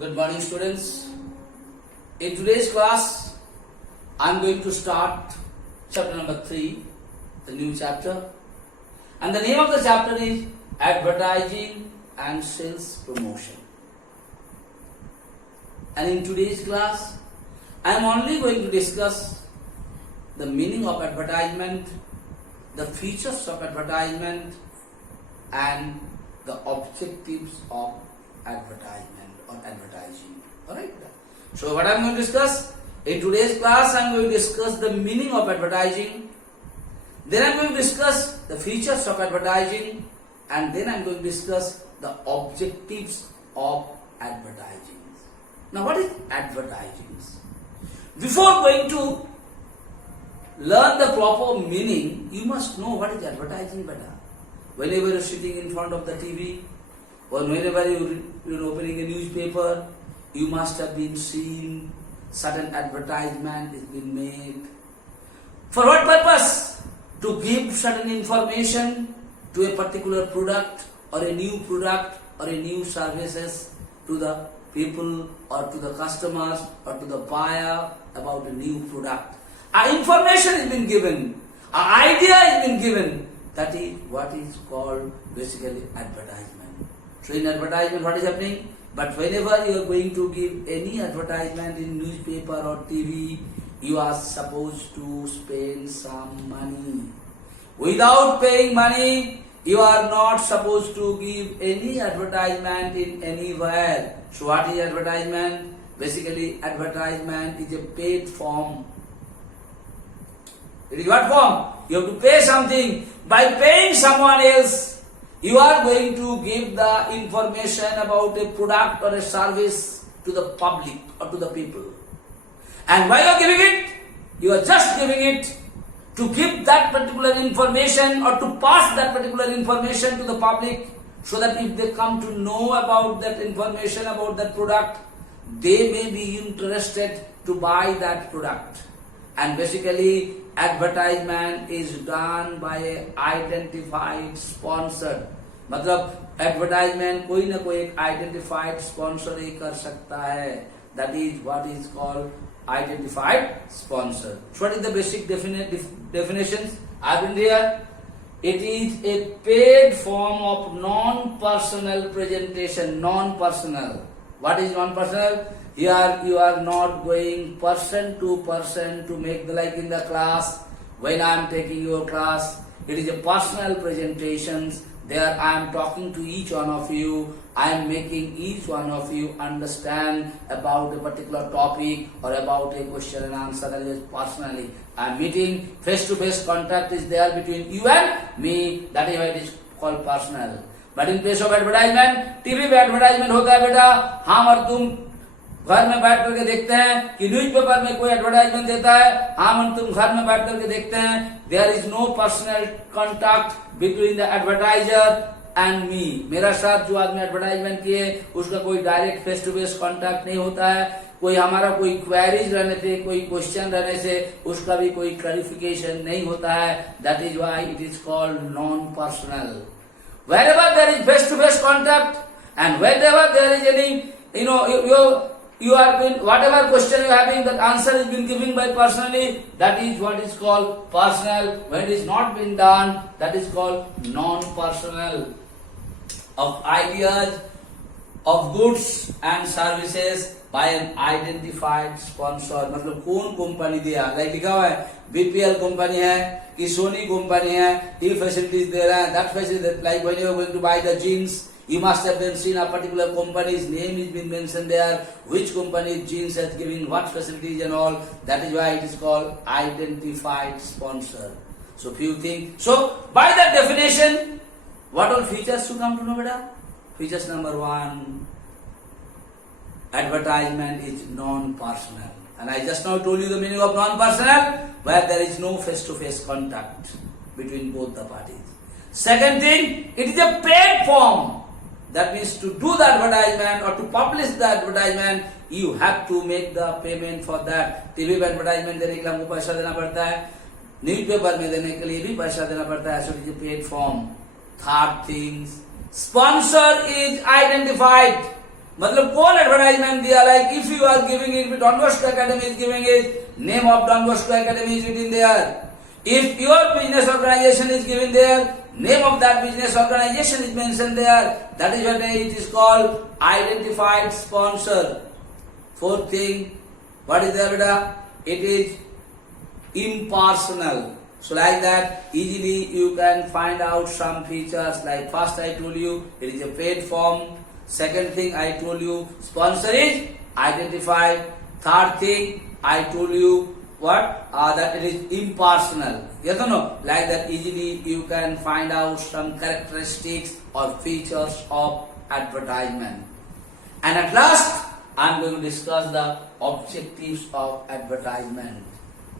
Good morning, students. In today's class, I am going to start chapter number 3, the new chapter. And the name of the chapter is Advertising and Sales Promotion. And in today's class, I am only going to discuss the meaning of advertisement, the features of advertisement, and the objectives of advertisement or advertising. Alright? So what I am going to discuss? In today's class I am going to discuss the meaning of advertising, then I am going to discuss the features of advertising, and then I am going to discuss the objectives of advertising. Now what is advertising? Before going to learn the proper meaning, you must know what is advertising better. Whenever you are sitting in front of the TV, or whenever you are opening a newspaper, you must have been seeing certain advertisement is been made. For what purpose? To give certain information to a particular product or a new product or a new services to the people or to the customers or to the buyer about a new product. Information has been given, an idea has been given. That is what is called basically advertisement. So in advertisement what is happening? But whenever you are going to give any advertisement in newspaper or TV, you are supposed to spend some money. Without paying money, you are not supposed to give any advertisement in anywhere. So what is advertisement? Basically advertisement is a paid form. It is what form? You have to pay something. By paying someone else, you are going to give the information about a product or a service to the public or to the people. And why you are giving it? You are just giving it to give that particular information or to pass that particular information to the public, so that if they come to know about that information, about that product, they may be interested to buy that product. And basically advertisement is done by an identified sponsor. मतलब advertisement कोई ना कोई एक identified sponsor ही कर सकता है. That is what is called identified sponsor. So what is the basic definitions? I've been here. It is a paid form of non-personal presentation. Non-personal. What is non-personal? Here you are not going person to make the, like in the class, when I am taking your class, it is a personal presentations. There I am talking to each one of you. I am making each one of you understand about a particular topic or about a question and answer. That is personally. I am meeting, face-to-face contact is there between you and me. That is why it is called personal. But in place of advertisement, TV पे advertisement होता है बेटा, हम और तुम घर में बैठ करके देखते हैं कि न्यूज़पेपर में कोई एडवर्टाइजमेंट देता है, हम और तुम घर में बैठ करके देखते हैं. There is no personal contact between the advertiser and me. मेरा साथ जो आदमी एडवर्टाइजमेंट किए उसका कोई direct face to face contact नहीं होता है. कोई हमारा कोई क्वेरीज रहने से, कोई क्वेश्चन रहने से उसका भी कोई क्लैरिफिकेशन नहीं होता है. That is why it is called non personal. Wherever there is face-to-face contact and wherever there is any, you are been, whatever question you are having, that answer is been given by personally, that is what is called personal. When it is not been done, that is called non-personal. Of ideas, of goods and services by an identified sponsor. मतलब कौन company दिया, like लिखा हुआ है BPL company है कि Sony company है, ये फैसिलिटीज दे रहा है, that facility. Like when you are going to buy the jeans, you must have been seen a particular company's name is been mentioned there, which company jeans has given what facilities and all. That is why it is called identified sponsor. So few things. So by that definition, what all features to come to know beta? Features number 1, advertisement is non-personal. And I just now told you the meaning of non-personal, where there is no face-to-face contact between both the parties. Second thing, it is a paid form. That means to do the advertisement or to publish the advertisement, you have to make the payment for that. TV पे advertisement देने के लिए हमको पैसा देना पड़ता है, newspaper में देने के लिए भी पैसा देना पड़ता है. So it is a paid form. Third things, sponsor is identified. मतलब कौन एडवर्टाइजमेंट दिया? Like if you are giving it, Don Bosco Academy is giving it, name of Don Bosco Academy is written there. If your business organization is given there, name of that business organization is mentioned there. That is what it is called identified sponsor. Fourth thing, what is there, beta? It is impersonal. So like that, easily you can find out some features. Like first I told you, it is a paid form. Second thing I told you, sponsor is identified. Third thing I told you, what? That it is impersonal. Yes or no? Like that, easily you can find out some characteristics or features of advertisement. And at last, I am going to discuss the objectives of advertisement.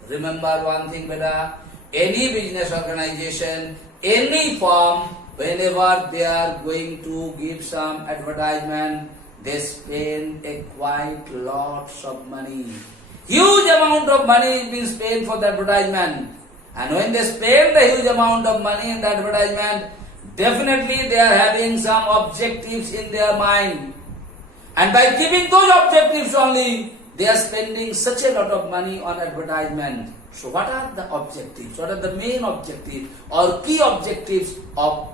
Remember one thing, beta. Any business organization, any firm, whenever they are going to give some advertisement, they spend a quite lots of money. Huge amount of money is being spent for the advertisement. And when they spend the huge amount of money in the advertisement, definitely they are having some objectives in their mind. And by keeping those objectives only, they are spending such a lot of money on advertisement. So what are the objectives? What are the main objectives or key objectives of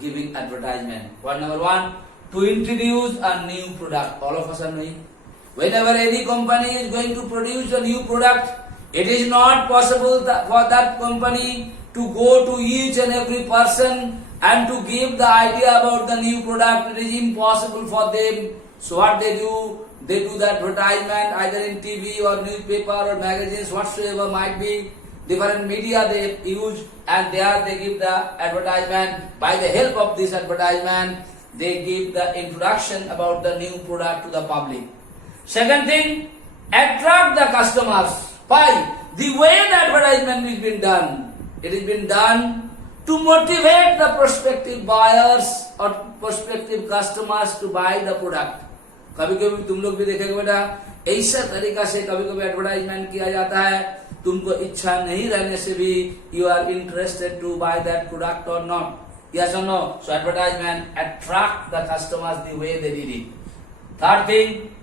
giving advertisement? Point number one, to introduce a new product. All of us are knowing. Whenever any company is going to produce a new product, it is not possible for that company to go to each and every person and to give the idea about the new product. It is impossible for them. So what they do the advertisement either in TV or newspaper or magazines, whatsoever might be, different media they use, and there they give the advertisement. By the help of this advertisement, they give the introduction about the new product to the public. Second thing, attract the customers. Why? The way the advertisement is being done, it is been done to motivate the prospective buyers or prospective customers to buy the product. कभी कभी तुम लोग भी देखेंगे बेटा, ऐसा तरीका से कभी कभी एडवर्टाइजमेंट किया जाता है, तुमको इच्छा नहीं रहने से भी you are interested to buy that product or not. Yes or no? So advertisement attract the customers the way they did it. Third thing,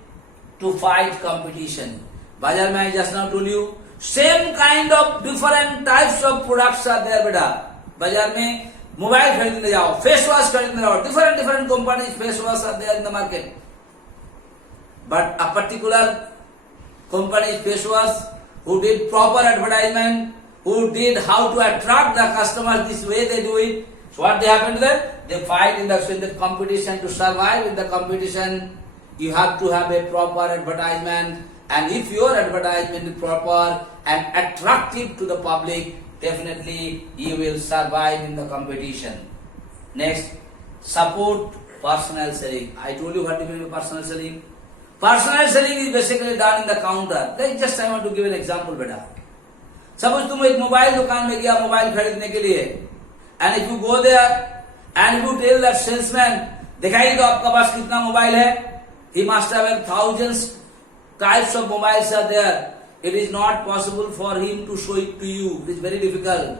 to fight competition. बाजार में I just now told you, same kind of different types of products are there बेटा. बाजार में mobile खरीदने जाओ, face wash खरीदने जाओ, different companies face wash are there in the market. But a particular company face wash who did proper advertisement, who did how to attract the customers this way they do it. So what they happen to them? They fight in the competition. To survive in the competition, you have to have a proper advertisement. And if your advertisement is proper and attractive to the public, definitely you will survive in the competition. Next, support personal selling. I told you what do you mean by personal selling. Personal selling is basically done in the counter. Just I want to give an example, beta. Suppose तुम एक mobile दुकान में गया mobile खरीदने के लिए, and if you go there and if you tell that salesman, दिखाइए तो आपका पास कितना मोबाइल है, he must have thousands types of mobiles are there. It is not possible for him to show it to you. It is very difficult.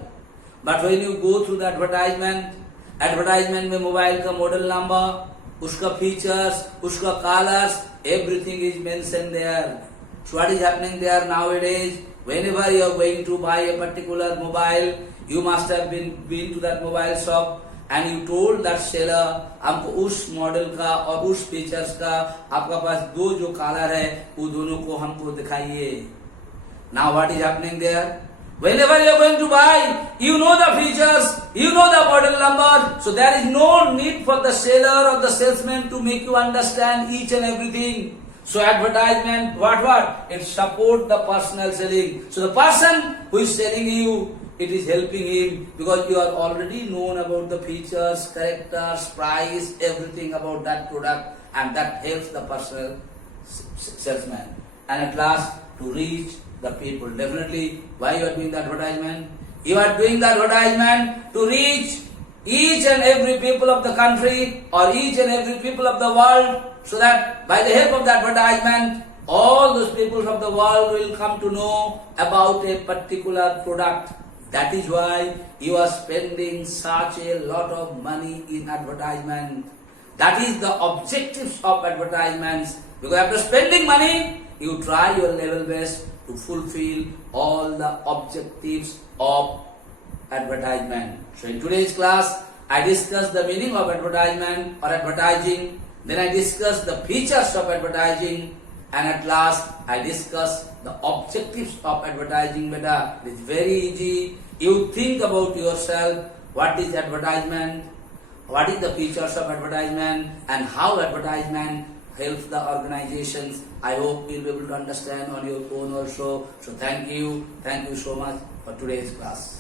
But when you go through the advertisement में mobile का model number, उसका features, उसका colours, everything is mentioned there. So what is happening there nowadays? Whenever you are going to buy a particular mobile, you must have been to that mobile shop and you told that seller, हमको उस model का और उस features का आपका पास दो जो colour है वो दोनों को हमको दिखाइए. Now what is happening there? Whenever you are going to buy, you know the features, you know the model number, so there is no need for the seller or the salesman to make you understand each and everything. So advertisement, what? It support the personal selling. So the person who is selling you, it is helping him because you are already known about the features, characters, price, everything about that product, and that helps the personal salesman. And at last, to reach the people. Definitely, why you are doing the advertisement? You are doing the advertisement to reach each and every people of the country or each and every people of the world, so that by the help of the advertisement, all those people of the world will come to know about a particular product. That is why you are spending such a lot of money in advertisement. That is the objectives of advertisements. Because after spending money, you try your level best to fulfill all the objectives of advertisement. So in today's class, I discussed the meaning of advertisement or advertising. Then I discussed the features of advertising. And at last, I discussed the objectives of advertising. Beta, it is very easy. You think about yourself. What is advertisement? What is the features of advertisement? And how advertisement helps the organizations. I hope you'll be able to understand on your own also. So thank you. Thank you so much for today's class.